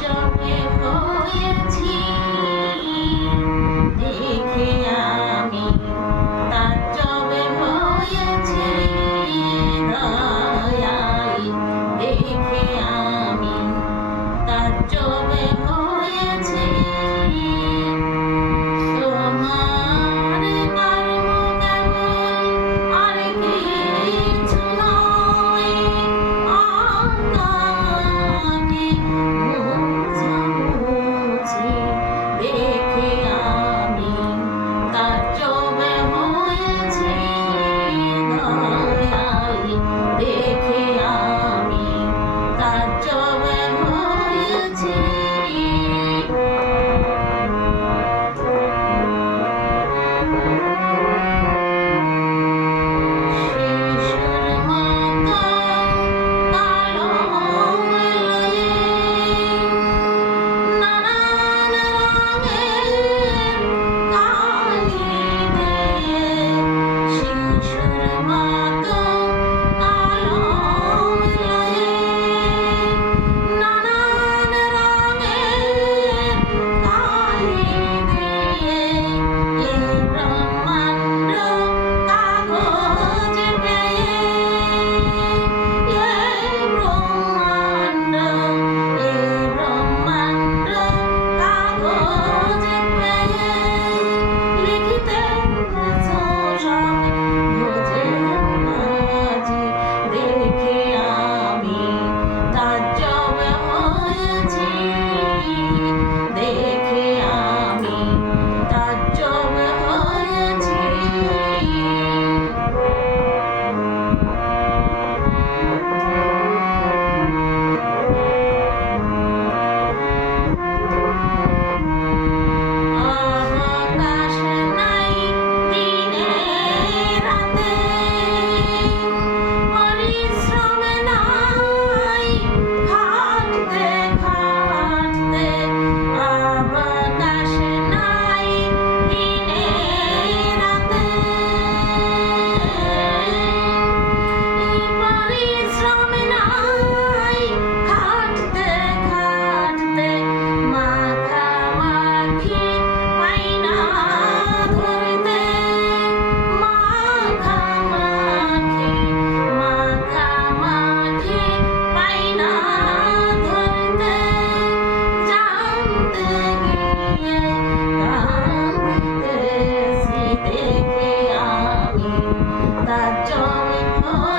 job. Yeah. Oh.